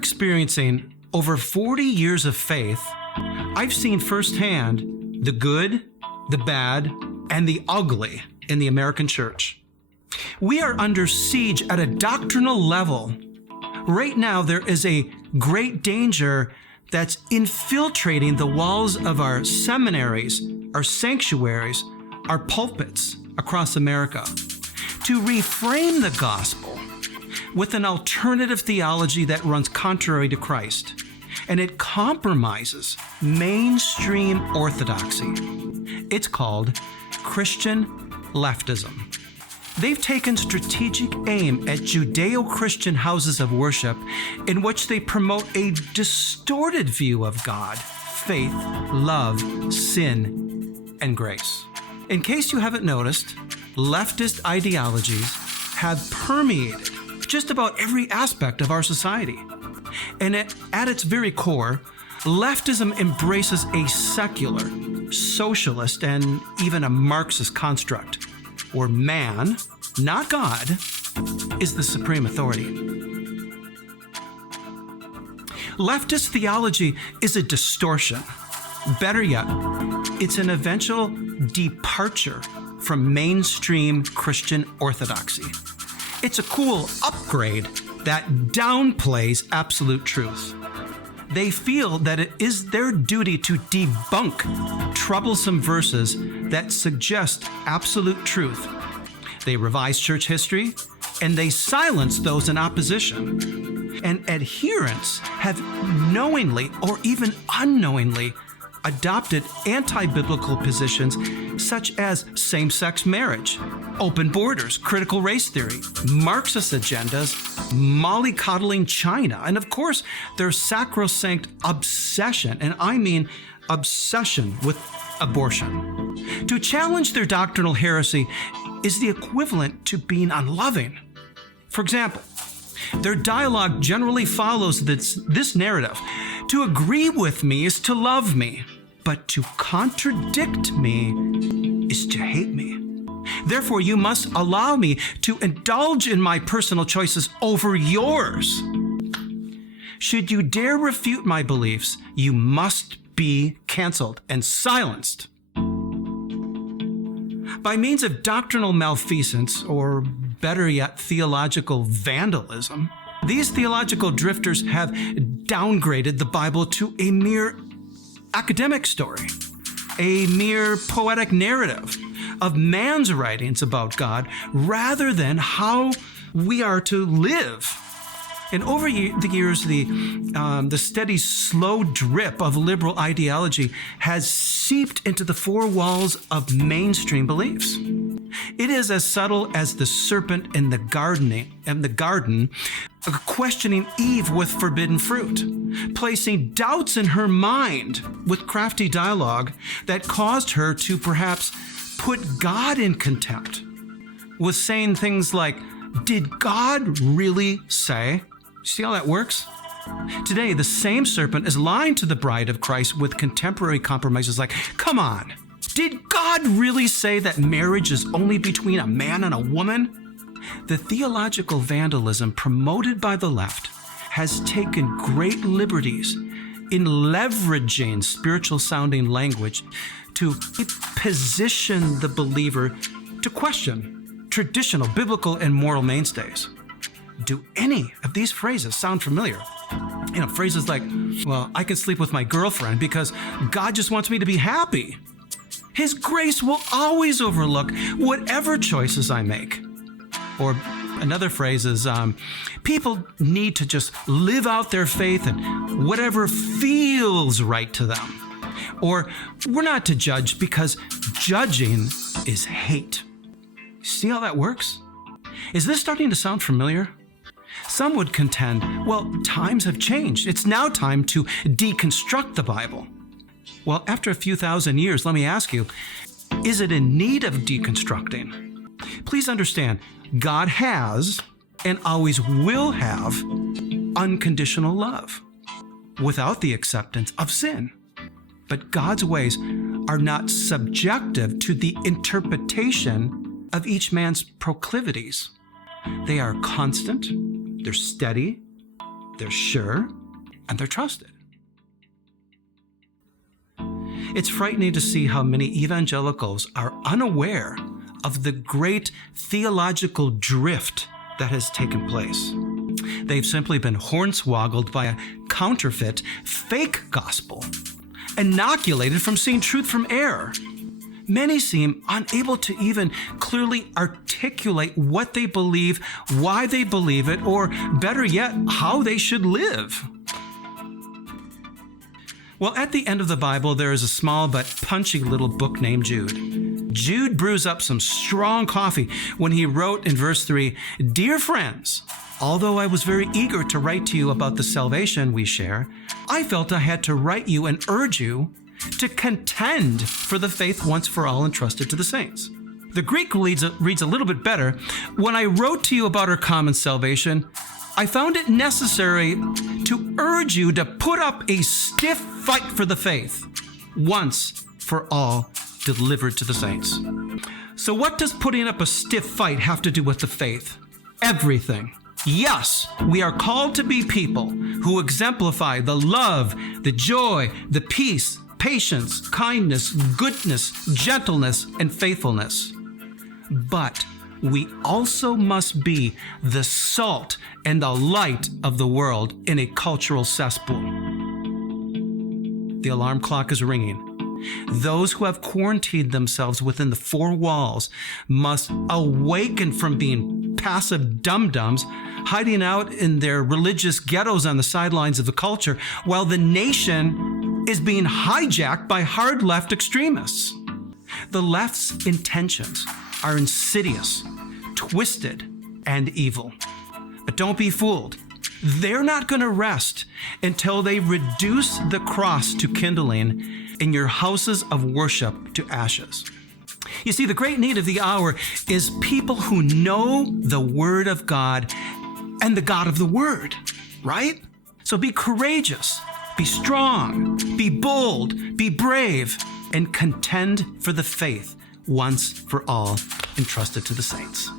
experiencing over 40 years of faith, I've seen firsthand the good, the bad, and the ugly in the American church. We are under siege at a doctrinal level. Right now, there is a great danger that's infiltrating the walls of our seminaries, our sanctuaries, our pulpits across America to reframe the gospel with an alternative theology that runs contrary to Christ, and it compromises mainstream orthodoxy. It's called Christian leftism. They've taken strategic aim at Judeo-Christian houses of worship in which they promote a distorted view of God, faith, love, sin, and grace. In case you haven't noticed, leftist ideologies have permeated just about every aspect of our society. And at its very core, leftism embraces a secular, socialist, and even a Marxist construct, where man, not God, is the supreme authority. Leftist theology is a distortion. Better yet, it's an eventual departure from mainstream Christian orthodoxy. It's a cool upgrade that downplays absolute truth. They feel that it is their duty to debunk troublesome verses that suggest absolute truth. They revise church history, and they silence those in opposition. And adherents have knowingly or even unknowingly adopted anti-biblical positions such as same-sex marriage, open borders, critical race theory, Marxist agendas, mollycoddling China, and of course, their sacrosanct obsession, and I mean obsession with abortion. To challenge their doctrinal heresy is the equivalent to being unloving. For example, their dialogue generally follows this narrative. To agree with me is to love me, but to contradict me is to hate me. Therefore, you must allow me to indulge in my personal choices over yours. Should you dare refute my beliefs, you must be canceled and silenced. By means of doctrinal malfeasance, or better yet, theological vandalism, these theological drifters have downgraded the Bible to a mere academic story, a mere poetic narrative of man's writings about God rather than how we are to live. And over the years, the steady, slow drip of liberal ideology has seeped into the four walls of mainstream beliefs. It is as subtle as the serpent in the garden, questioning Eve with forbidden fruit, placing doubts in her mind with crafty dialogue that caused her to perhaps put God in contempt, with saying things like, "Did God really say?" See how that works? Today, the same serpent is lying to the bride of Christ with contemporary compromises like, "Come on, did God really say that marriage is only between a man and a woman?" The theological vandalism promoted by the left has taken great liberties in leveraging spiritual-sounding language to position the believer to question traditional, biblical, and moral mainstays. Do any of these phrases sound familiar? Phrases like, "Well, I can sleep with my girlfriend because God just wants me to be happy. His grace will always overlook whatever choices I make." Or another phrase is, "People need to just live out their faith and whatever feels right to them." Or, "We're not to judge because judging is hate." See how that works? Is this starting to sound familiar? Some would contend, well, times have changed. It's now time to deconstruct the Bible. Well, after a few thousand years, let me ask you, is it in need of deconstructing? Please understand, God has and always will have unconditional love without the acceptance of sin. But God's ways are not subjective to the interpretation of each man's proclivities. They are constant, they're steady, they're sure, and they're trusted. It's frightening to see how many evangelicals are unaware of the great theological drift that has taken place. They've simply been hornswoggled by a counterfeit, fake gospel, inoculated from seeing truth from error. Many seem unable to even clearly articulate what they believe, why they believe it, or better yet, how they should live. Well, at the end of the Bible, there is a small but punchy little book named Jude. Jude brews up some strong coffee when he wrote in verse 3, "Dear friends, although I was very eager to write to you about the salvation we share, I felt I had to write you and urge you to contend for the faith once for all entrusted to the saints." The Greek reads a little bit better. "When I wrote to you about our common salvation, I found it necessary to urge you to put up a stiff fight for the faith, once for all delivered to the saints." So what does putting up a stiff fight have to do with the faith? Everything. Yes, we are called to be people who exemplify the love, the joy, the peace, patience, kindness, goodness, gentleness, and faithfulness. But we also must be the salt and the light of the world in a cultural cesspool. The alarm clock is ringing. Those who have quarantined themselves within the four walls must awaken from being passive dum-dums, hiding out in their religious ghettos on the sidelines of the culture, while the nation is being hijacked by hard left extremists. The left's intentions are insidious, twisted, and evil. But don't be fooled. They're not going to rest until they reduce the cross to kindling and your houses of worship to ashes. You see, the great need of the hour is people who know the Word of God and the God of the Word, right? So be courageous, be strong, be bold, be brave, and contend for the faith once for all entrusted to the saints.